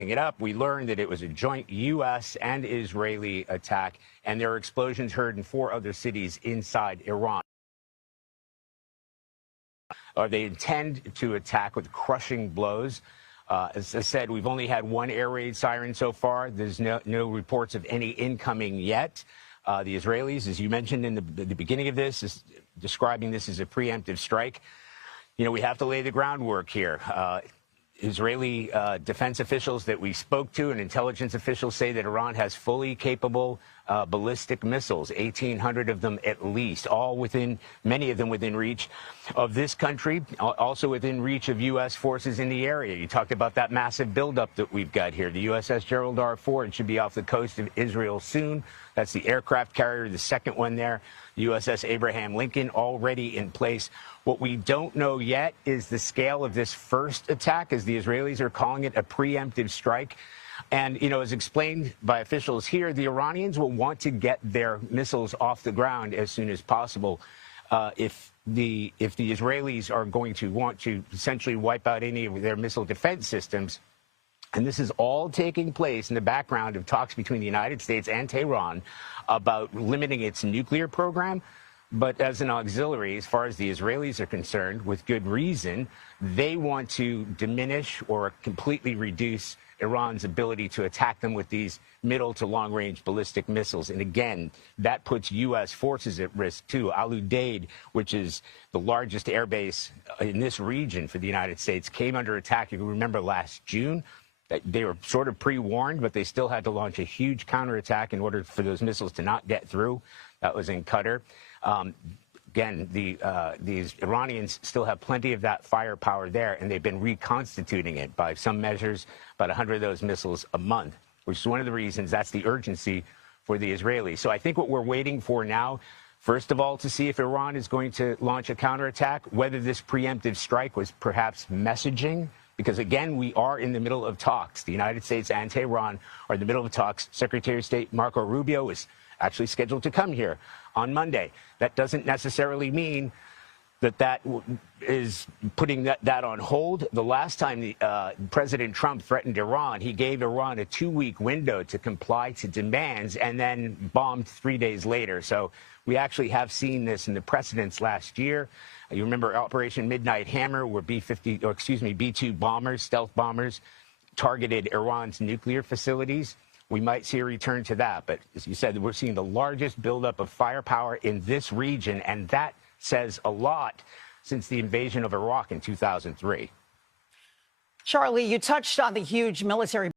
it up, we learned that it was a joint U.S. and Israeli attack, and there are explosions heard in 4 other cities inside Iran. They intend to attack with crushing blows. As I said, we've only had 1 air raid siren so far. There's no reports of any incoming yet. The Israelis, as you mentioned in the beginning of this, is describing this as a preemptive strike. You know, we have to lay the groundwork here. Israeli defense officials that we spoke to and intelligence officials say that Iran has fully capable ballistic missiles, 1,800 of them at least, many of them within reach of this country, also within reach of U.S. forces in the area. You talked about that massive buildup that we've got here. The USS Gerald R. Ford should be off the coast of Israel soon. That's the aircraft carrier, the second one there. The USS Abraham Lincoln already in place. What we don't know yet is the scale of this first attack, as the Israelis are calling it a preemptive strike. And, you know, as explained by officials here, the Iranians will want to get their missiles off the ground as soon as possible. If the Israelis are going to want to essentially wipe out any of their missile defense systems, and this is all taking place in the background of talks between the United States and Tehran about limiting its nuclear program. But as an auxiliary, as far as the Israelis are concerned, with good reason, they want to diminish or completely reduce Iran's ability to attack them with these middle to long-range ballistic missiles. And again, that puts U.S. forces at risk, too. Al Udeid, which is the largest airbase in this region for the United States, came under attack, if you remember, last June. They were sort of pre-warned, but they still had to launch a huge counterattack in order for those missiles to not get through. That was in Qatar. Again, these Iranians still have plenty of that firepower there, and they've been reconstituting it by some measures, about 100 of those missiles a month, which is one of the reasons that's the urgency for the Israelis. So I think what we're waiting for now, first of all, to see if Iran is going to launch a counterattack, whether this preemptive strike was perhaps messaging. Because, again, we are in the middle of talks. The United States and Tehran are in the middle of talks. Secretary of State Marco Rubio is actually scheduled to come here on Monday. That doesn't necessarily mean that is putting that on hold. The last time President Trump threatened Iran, he gave Iran a 2-week window to comply to demands and then bombed 3 days later. So we actually have seen this in the precedents last year. You remember Operation Midnight Hammer, where B-2 bombers, stealth bombers, targeted Iran's nuclear facilities. We might see a return to that. But as you said, we're seeing the largest buildup of firepower in this region, and that says a lot since the invasion of Iraq in 2003. Charlie, you touched on the huge military